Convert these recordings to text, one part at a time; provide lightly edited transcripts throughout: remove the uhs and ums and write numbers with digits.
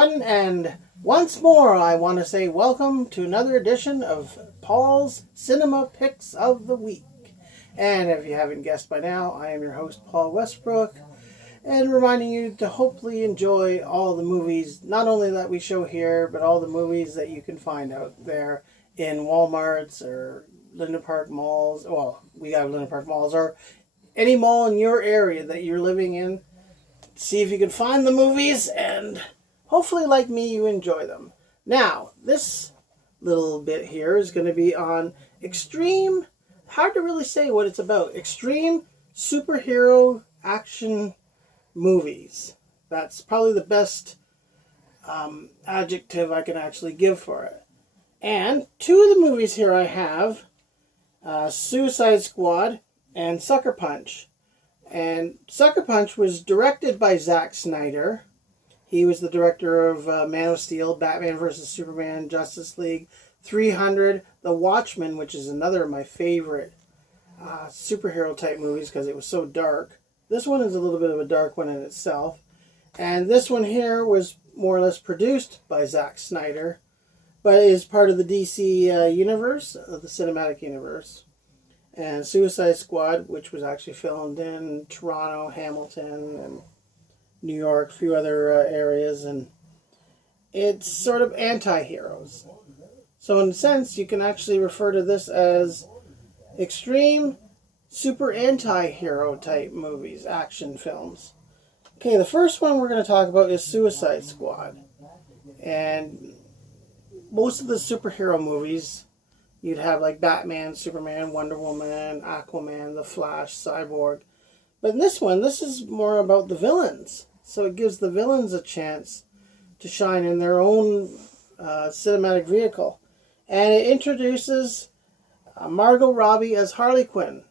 everyone, and once more I want to say welcome to another edition of Paul's Cinema Picks of the Week. And if you haven't guessed by now, I am your host, Paul Westbrook, and reminding you to hopefully enjoy all the movies, not only that we show here, but all the movies that you can find out there in Walmarts or Linden Park malls. Well, we got Linden Park malls, or any mall in your area that you're living in. See if you can find the movies, and hopefully, like me, you enjoy them. Now, this little bit here is going to be on Extreme. Hard to really say what it's about. Extreme superhero action movies. That's probably the best adjective I can actually give for it. And two of the movies here I have, Suicide Squad and Sucker Punch. And Sucker Punch was directed by Zack Snyder. He was the director of Man of Steel, Batman vs. Superman, Justice League, 300, The Watchmen, which is another of my favorite superhero type movies because it was so dark. This one is a little bit of a dark one in itself. And this one here was more or less produced by Zack Snyder, but is part of the DC universe, the cinematic universe. And Suicide Squad, which was actually filmed in Toronto, Hamilton, and New York, a few other areas, and it's sort of anti-heroes. So in a sense, you can actually refer to this as extreme, super anti-hero type movies, action films. Okay, the first one we're going to talk about is Suicide Squad. And most of the superhero movies, you'd have like Batman, Superman, Wonder Woman, Aquaman, The Flash, Cyborg. But in this one, this is more about the villains. So it gives the villains a chance to shine in their own cinematic vehicle. And it introduces Margot Robbie as Harley Quinn.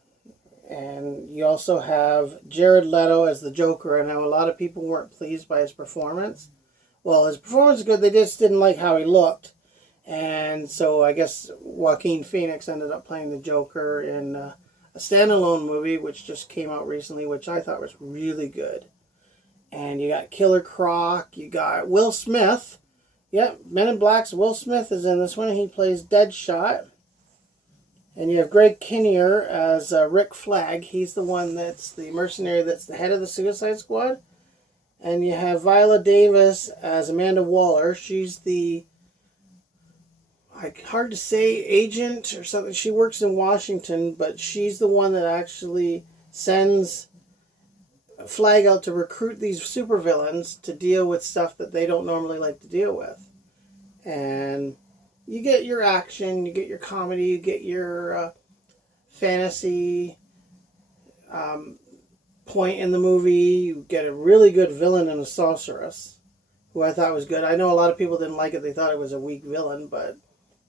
And you also have Jared Leto as the Joker. I know a lot of people weren't pleased by his performance. Well, his performance is good. They just didn't like how he looked. And so I guess Joaquin Phoenix ended up playing the Joker in a standalone movie, which just came out recently, which I thought was really good. And you got Killer Croc, you got Will Smith. Yep, Men in Black's Will Smith is in this one. He plays Deadshot. And you have Greg Kinnear as Rick Flag. He's the one that's the mercenary that's the head of the Suicide Squad. And you have Viola Davis as Amanda Waller. She's the, hard to say, agent or something. She works in Washington, but she's the one that actually sends Flag out to recruit these supervillains to deal with stuff that they don't normally like to deal with. And you get your action, you get your comedy, you get your fantasy point in the movie. You get a really good villain in a sorceress, who I thought was good. I know a lot of people didn't like it. They thought it was a weak villain, but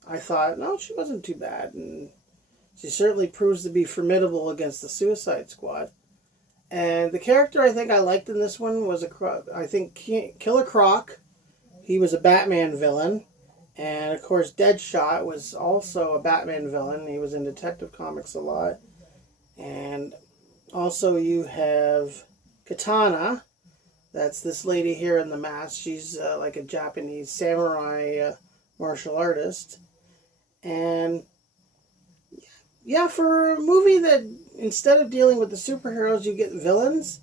I thought, no, she wasn't too bad. And she certainly proves to be formidable against the Suicide Squad. And the character I think I liked in this one was, Killer Croc. He was a Batman villain. And, of course, Deadshot was also a Batman villain. He was in Detective Comics a lot. And also you have Katana. That's this lady here in the mask. She's like a Japanese samurai martial artist. And yeah, for a movie that instead of dealing with the superheroes, you get villains,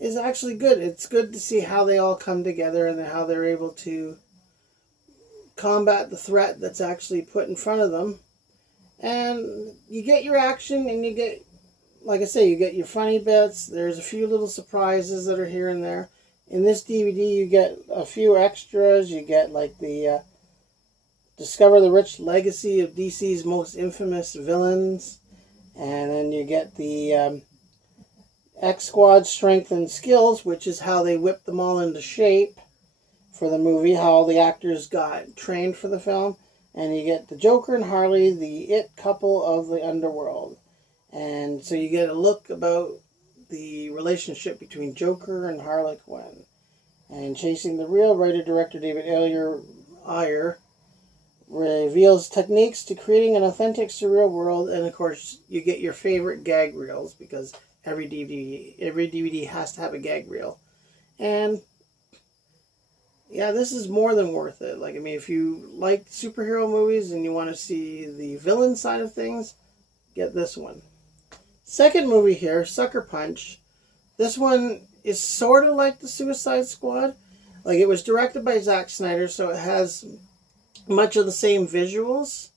is actually good. It's good to see how they all come together and how they're able to combat the threat that's actually put in front of them. And you get your action, and you get, like I say, you get your funny bits. There's a few little surprises that are here and there. In this DVD, you get a few extras. You get like the Discover the Rich Legacy of DC's most infamous villains. And then you get the X-Squad Strength and Skills, which is how they whipped them all into shape for the movie, how all the actors got trained for the film. And you get the Joker and Harley, the it couple of the underworld. And so you get a look about the relationship between Joker and Harley Quinn. And Chasing the Real, writer-director David Ayer reveals techniques to creating an authentic, surreal world. And, of course, you get your favorite gag reels, because every DVD has to have a gag reel. And yeah, this is more than worth it. Like, I mean, if you like superhero movies and you want to see the villain side of things, get this one. Second movie here, Sucker Punch. This one is sort of like the Suicide Squad. Like, it was directed by Zack Snyder, so it has much of the same visuals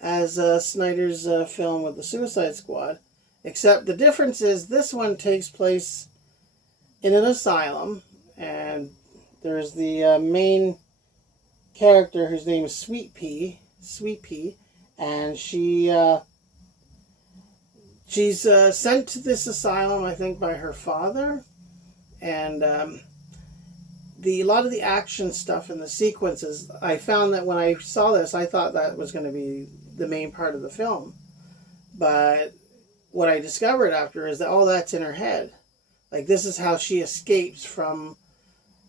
as Snyder's film with the Suicide Squad. Except the difference is this one takes place in an asylum, and there's the main character whose name is Sweet Pea, and she's sent to this asylum, I think, by her father, and a lot of the action stuff and the sequences, I found that when I saw this, I thought that was going to be the main part of the film, but what I discovered after is that all that's in her head. Like, this is how she escapes from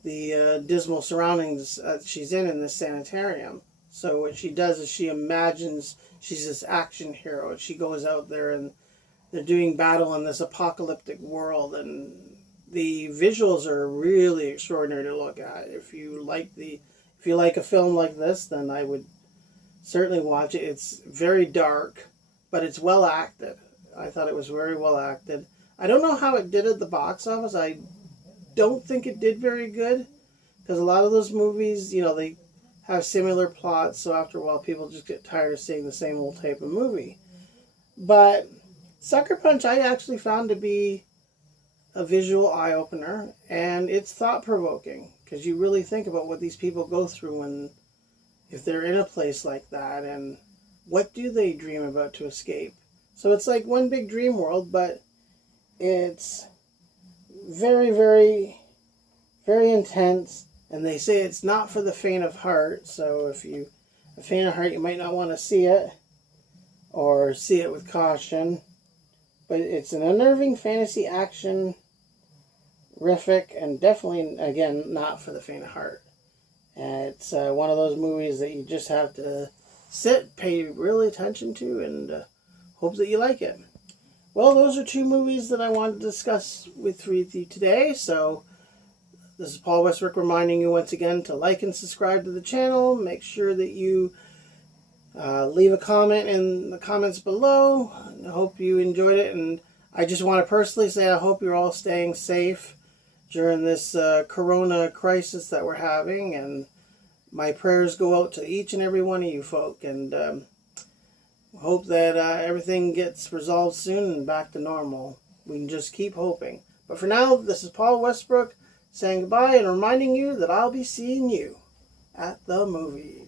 the dismal surroundings she's in this sanitarium. So what she does is she imagines she's this action hero, and she goes out there and they're doing battle in this apocalyptic world, and the visuals are really extraordinary to look at. If you like a film like this, then I would certainly watch it. It's very dark, but it's well acted. I thought it was very well acted. I don't know how it did at the box office. I don't think it did very good, because a lot of those movies, they have similar plots, so after a while people just get tired of seeing the same old type of movie. But Sucker Punch I actually found to be a visual eye-opener, and it's thought-provoking, because you really think about what these people go through if they're in a place like that, and what do they dream about to escape. So it's like one big dream world, but it's very, very, very intense, and they say it's not for the faint of heart, so if you're a faint of heart, you might not want to see it, or see it with caution. But it's an unnerving fantasy action, horrific, and definitely, again, not for the faint of heart. And it's one of those movies that you just have to sit, pay really attention to, and hope that you like it. Well, those are two movies that I wanted to discuss with you today. So this is Paul Westbrook reminding you once again to like and subscribe to the channel. Make sure that you leave a comment in the comments below. I hope you enjoyed it, and I just want to personally say I hope you're all staying safe during this corona crisis that we're having, and my prayers go out to each and every one of you folk, and hope that everything gets resolved soon and back to normal. We can just keep hoping. But for now, this is Paul Westbrook saying goodbye and reminding you that I'll be seeing you at the movies.